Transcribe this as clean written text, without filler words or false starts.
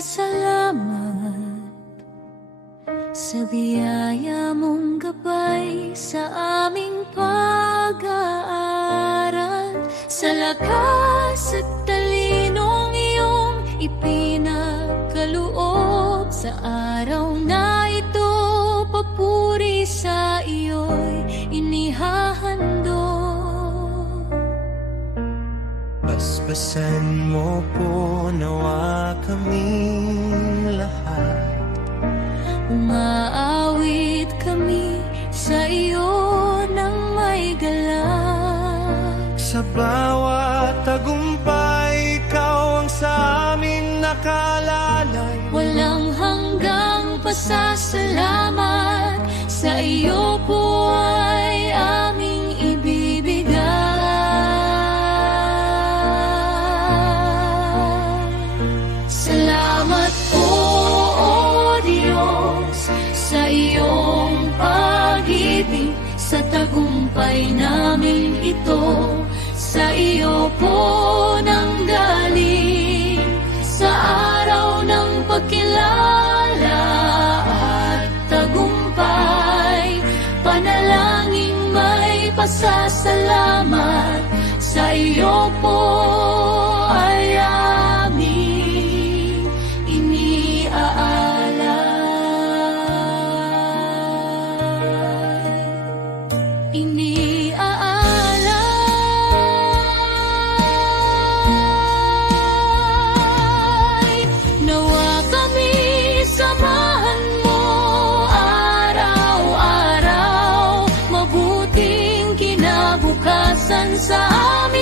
Salamat sa biyaya mong gabay sa aming pag-aaral, sa lakas at talinong iyong ipinagkaloob. Sa araw na ito, papuri sa iyo'y inihahandog. Basbasan mo po nawa kaming lahat. Umaawit kami sa iyo ng may galak. Sa bawat tagumpay, ikaw ang sa amin nakalalay. Walang hanggang pasasalamat sa iyo po ay aming ibibigay. Salamat po, O Diyos, sa iyong pag-ibig, sa tagumpay namin ito. Sa iyo po nanggaling, sa araw ng pagkilala at tagumpay. Panalangin may pasasalamat, sa iyo po ay aming iniaalay. Nawa kami samahan mo araw-araw, mabuting kinabukasan sa amin